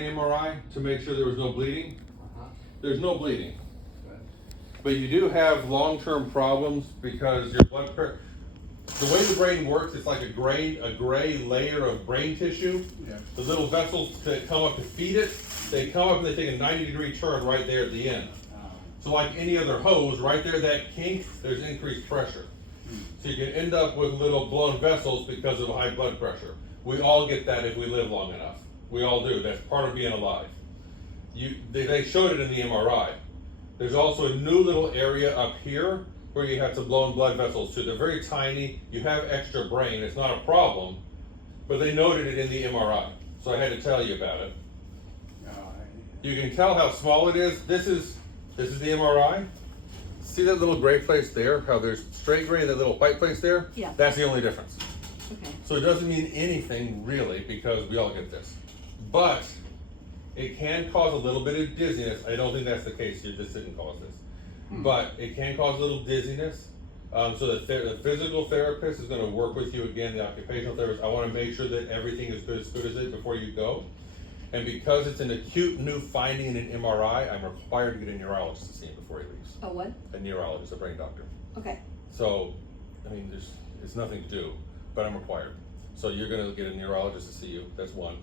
MRI to make sure there was no bleeding. There's no bleeding. Good. But you do have long-term problems because your blood pressure, the way the brain works, it's like a gray layer of brain tissue. Yeah. The little vessels that come up to feed it, they come up and they take a 90-degree turn right there at the end. So like any other hose, right there, that kink, there's increased pressure. So you can end up with little blown vessels because of high blood pressure. We all get that if we live long enough. We all do. That's part of being alive. They showed it in the MRI. There's also a new little area up here where you have some blown blood vessels too. They're very tiny. You have extra brain. It's not a problem, but they noted it in the MRI. So I had to tell you about it. You can tell how small it is. This is the MRI. See that little gray place there? How there's straight gray and that little white place there? Yeah. That's the only difference. Okay. So it doesn't mean anything really because we all get this. But it can cause a little bit of dizziness. I don't think that's the case here. This didn't cause this. But it can cause a little dizziness. So the physical therapist is going to work with you again, the occupational therapist. I want to make sure that everything is good as it before you go. And because it's an acute new finding in an MRI, I'm required to get a neurologist to see him before he leaves. A what? A neurologist, a brain doctor. Okay. So, I mean, it's nothing to do, but I'm required. So you're gonna get a neurologist to see you, that's one.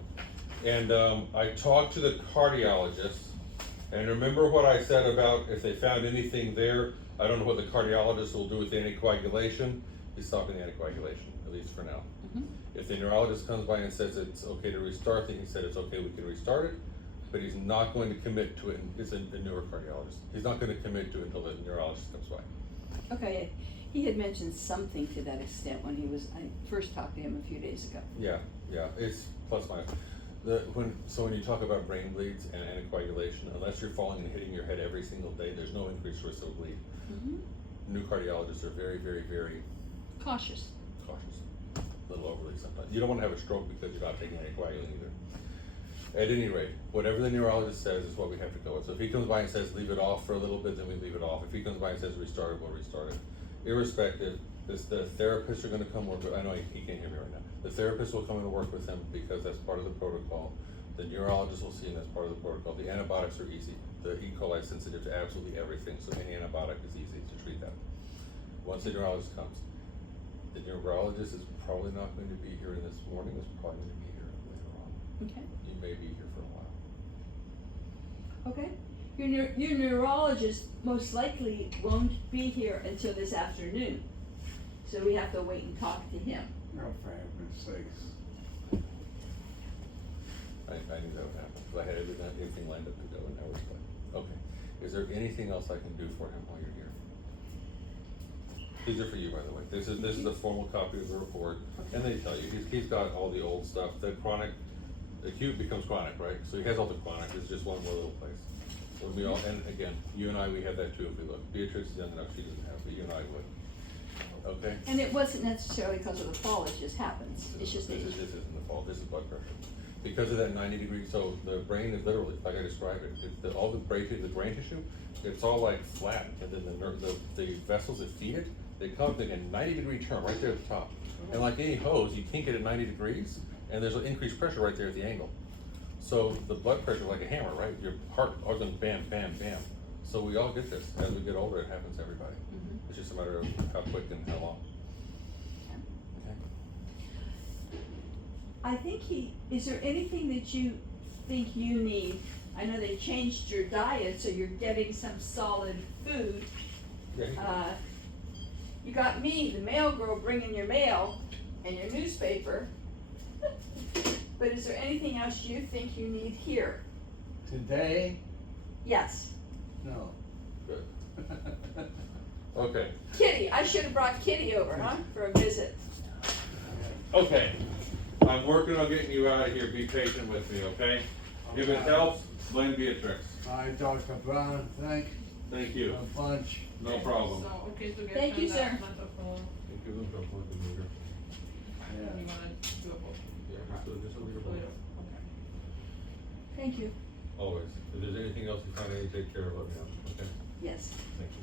And I talked to the cardiologist, and remember what I said about if they found anything there, I don't know what the cardiologist will do with the anticoagulation. He's stopping the anticoagulation, at least for now. Mhm. If the neurologist comes by and says it's okay to restart, then he said it's okay, we can restart it, but he's not going to commit to it, it's a newer cardiologist. He's not gonna commit to it until the neurologist comes by. Okay. He had mentioned something to that extent when I first talked to him a few days ago. Yeah, it's plus minus. So when you talk about brain bleeds and anticoagulation, unless you're falling and hitting your head every single day, there's no increased risk of bleed. Mm-hmm. New cardiologists are very, very, very Cautious. cautious. A little overly sometimes. You don't want to have a stroke because you're not taking anticoagulant either. At any rate, whatever the neurologist says is what we have to go with. So if he comes by and says leave it off for a little bit, then we leave it off. If he comes by and says restart it, we'll restart it. Irrespective, the therapists are going to come work with, I know he can't hear me right now. The therapist will come and work with him because that's part of the protocol. The neurologist will see him, that's part of the protocol. The antibiotics are easy. The E. coli is sensitive to absolutely everything, so any antibiotic is easy to treat that. Once the neurologist comes, the neurologist is probably not going to be here this morning, is probably going to be here later on. Okay. You may be here for a while. Okay. Your neurologist most likely won't be here until this afternoon. So we have to wait and talk to him. No, for heaven's sakes. I knew that would happen, because I had everything lined up to go, and now we're stuck. Okay, is there anything else I can do for him while you're here? These are for you, by the way. This is the formal copy of the report, and they tell you, he's got all the old stuff, that chronic, acute becomes chronic, right? So he has all the chronic, it's just one more little place. So we all, and again, you and I, we have that too if we look. Beatrix is young enough, she doesn't have, but you and I would. Okay? And it wasn't necessarily because of the fall, it just happens. It's just This isn't the fault, this is blood pressure. Because of that 90-degree, so the brain is literally, like I described it, all the brain tissue, it's all like flat, and then the vessels that feed it, they come in a 90-degree turn right there at the top. And like any hose, you kink it at 90 degrees, and there's an increased pressure right there at the angle. So the blood pressure, like a hammer, right? Your heart are going bam, bam, bam. So we all get this. As we get older, it happens to everybody. Mm-hmm. It's just a matter of how quick and how long. Okay. I think is there anything that you think you need? I know they changed your diet, so you're getting some solid food. Yeah, You got me, the mail girl, bringing your mail and your newspaper. But is there anything else you think you need here? Today? Yes. No. good. Okay. Kitty, I should have brought Kitty over, huh, for a visit. Okay. I'm working on getting you out of here. Be patient with me, okay? If it helps, blame Beatrix. I, Dr. Brown, thank Thank you. a bunch. No problem. So, okay, to get Thank you, that sir. amount of, Thank you. No problem. Yeah. you wanna do a vote? Yeah, just a leader. So, yeah, okay. Thank you. Always. If there's anything else you find I need to take care of, let me know. Okay? Yes. Thank you.